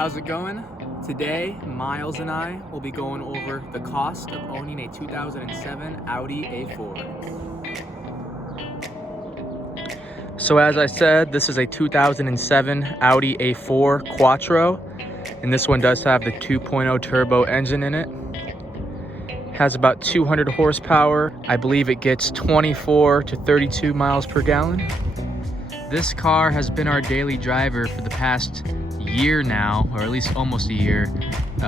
how's it going? Today, Miles and I will be going over the cost of owning a 2007 Audi A4. So as I said, this is a 2007 Audi A4 Quattro, and this one does have the 2.0 turbo engine in it. Has about 200 horsepower. I believe it gets 24 to 32 miles per gallon. This car has been our daily driver for the past year now, or at least almost a year.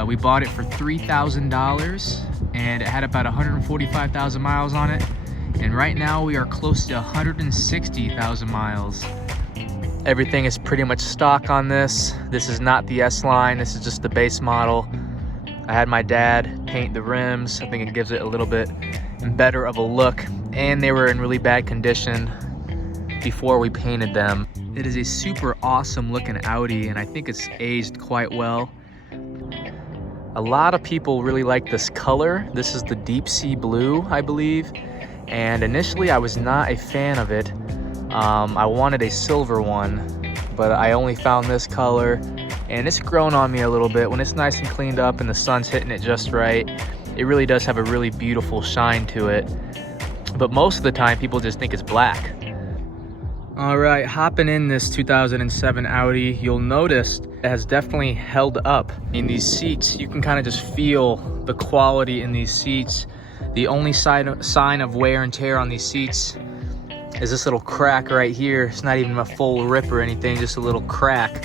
We bought it for $3,000 and it had about 145,000 miles on it. And right now we are close to 160,000 miles. Everything is pretty much stock on this. This is not the S-Line, this is just the base model. I had my dad paint the rims. I think it gives it a little bit better of a look, and they were in really bad condition before we painted them. It is a super awesome looking Audi, and I think it's aged quite well. A lot of people really like this color. This is the deep sea blue, I believe, and initially I was not a fan of it. I wanted a silver one, but I only found this color, and it's grown on me a little bit. When it's nice and cleaned up and the sun's hitting it just right, it really does have a really beautiful shine to it. But most of the time people just think it's black. All right, hopping in this 2007 Audi, you'll notice it has definitely held up. In these seats, you can kind of just feel the quality in these seats. The only sign of wear and tear on these seats is this little crack right here. It's not even a full rip or anything, just a little crack.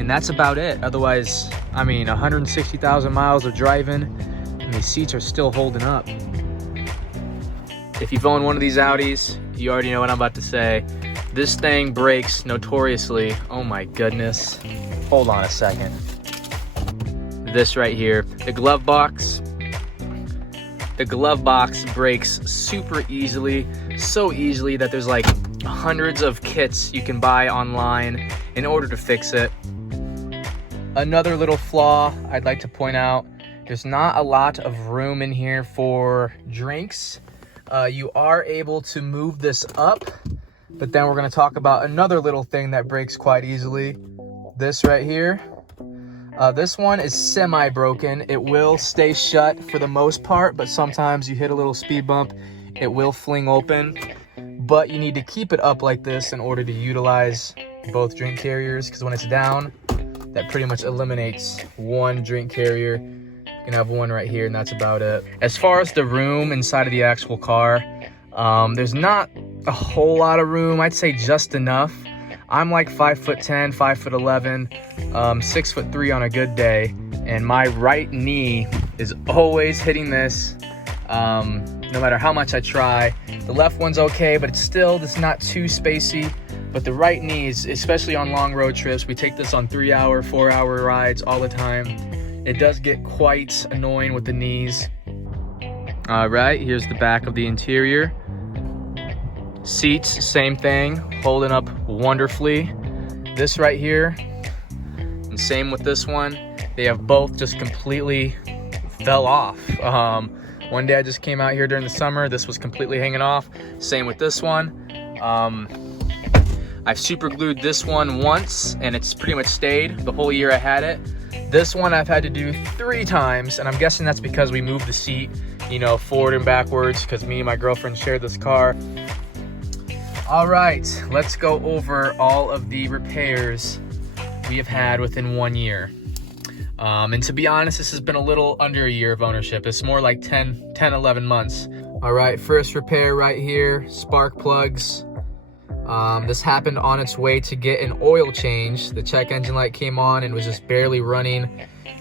And that's about it. Otherwise, I mean, 160,000 miles of driving, and these seats are still holding up. If you've owned one of these Audis, you already know what I'm about to say. This thing breaks notoriously. Oh my goodness. Hold on a second. This right here, the glove box. The glove box breaks super easily, so easily that there's like hundreds of kits you can buy online in order to fix it. Another little flaw I'd like to point out, there's not a lot of room in here for drinks. You are able to move this up, but then we're going to talk about another little thing that breaks quite easily. This right here. This one is semi-broken. It will stay shut for the most part, but sometimes you hit a little speed bump, it will fling open. But you need to keep it up like this in order to utilize both drink carriers, because when it's down, that pretty much eliminates one drink carrier. You can have one right here, and that's about it. As far as the room inside of the actual car, there's not a whole lot of room. I'd say just enough. I'm like 5'10", 5'11", 6'3" on a good day, and my right knee is always hitting this, no matter how much I try. The left one's okay, but it's not too spacey. But the right knee, especially on long road trips, we take this on 3-hour, 4-hour rides all the time. It does get quite annoying with the knees. All right, here's the back of the interior. Seats, same thing, holding up wonderfully. This right here, and same with this one, they have both just completely fell off. One day I just came out here during the summer, this was completely hanging off. Same with this one. I super glued this one once and it's pretty much stayed the whole year I had it. This one I've had to do 3 times, and I'm guessing that's because we moved the seat, you know, forward and backwards, because me and my girlfriend shared this car. All right, let's go over all of the repairs we have had within 1 year. And to be honest, this has been a little under a year of ownership. It's more like 10, 11 months. All right, first repair right here, spark plugs. This happened on its way to get an oil change. The check engine light came on and was just barely running.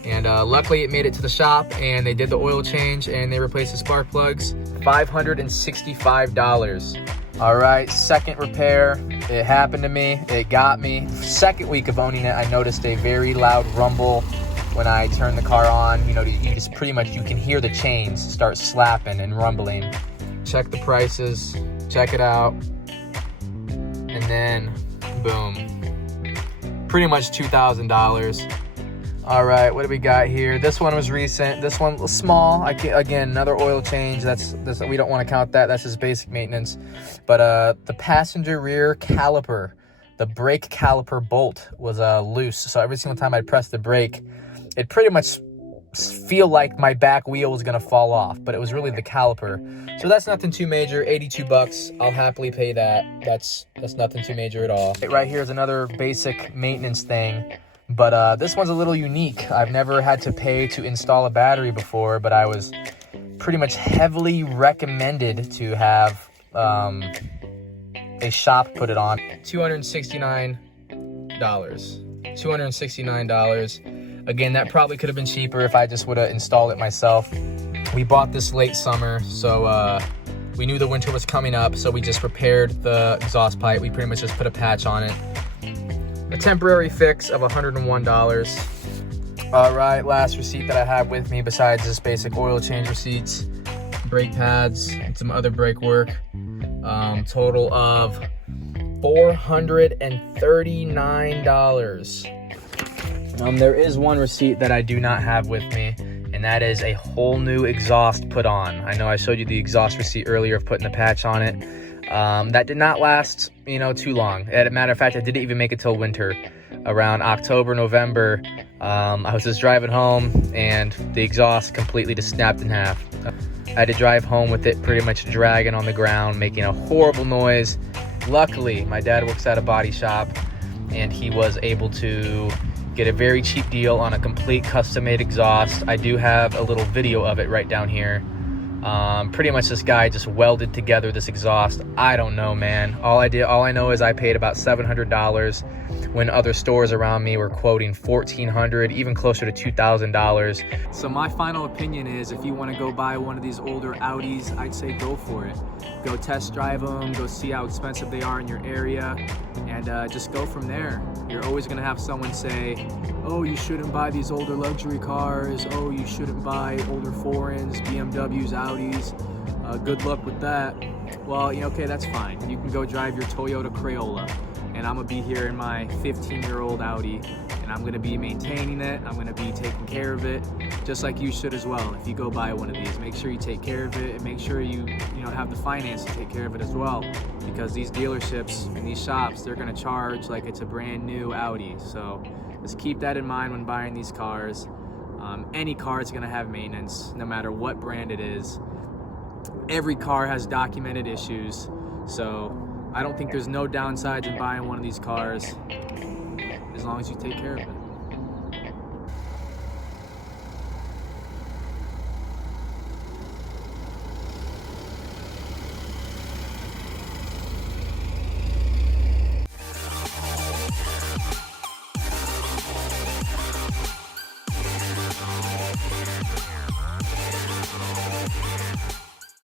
And luckily it made it to the shop and they did the oil change and they replaced the spark plugs. $565. All right, second repair. It happened to me, it got me. Second week of owning it, I noticed a very loud rumble when I turned the car on. You know, you just pretty much, you can hear the chains start slapping and rumbling. Check the prices, check it out. And then, boom, pretty much $2,000. All right, what do we got here? This one was recent. This one was small. Again, another oil change. We don't want to count that. That's just basic maintenance. But the passenger rear caliper the brake caliper bolt was loose. So every single time I pressed the brake, it pretty much feel like my back wheel was gonna fall off, but it was really the caliper. So that's nothing too major. 82 bucks, I'll happily pay that. That's nothing too major at all. Right here is another basic maintenance thing, but this one's a little unique. I've never had to pay to install a battery before, but I was pretty much heavily recommended to have a shop put it on. $269. Again, that probably could have been cheaper if I just would have installed it myself. We bought this late summer, so we knew the winter was coming up, so we just repaired the exhaust pipe. We pretty much just put a patch on it. A temporary fix of $101. All right, last receipt that I have with me besides this basic oil change receipts, brake pads, and some other brake work. Total of $439. There is one receipt that I do not have with me, and that is a whole new exhaust put on. I know I showed you the exhaust receipt earlier of putting the patch on it. That did not last, too long. As a matter of fact, I didn't even make it till winter. Around October, November, I was just driving home, and the exhaust completely just snapped in half. I had to drive home with it pretty much dragging on the ground, making a horrible noise. Luckily, my dad works at a body shop, and he was able to get a very cheap deal on a complete custom-made exhaust. I do have a little video of it right down here. Pretty much this guy just welded together this exhaust. I don't know, man. All I know is I paid about $700 when other stores around me were quoting $1,400, even closer to $2,000. So my final opinion is, if you want to go buy one of these older Audis, I'd say go for it. Go test drive them, go see how expensive they are in your area, and just go from there. You're always going to have someone say, oh, you shouldn't buy these older luxury cars. Oh, you shouldn't buy older foreigns, BMWs, Audis. Good luck with that. Well, okay, that's fine. You can go drive your Toyota Crayola, and I'm gonna be here in my 15-year-old Audi, and I'm gonna be maintaining it. I'm gonna be taking care of it, just like you should as well. If you go buy one of these, make sure you take care of it, and make sure you have the finance to take care of it as well, because these dealerships and these shops, they're gonna charge like it's a brand new Audi. So just keep that in mind when buying these cars. Any car is gonna have maintenance, no matter what brand it is. Every car has documented issues, so I don't think there's no downsides in buying one of these cars as long as you take care of it.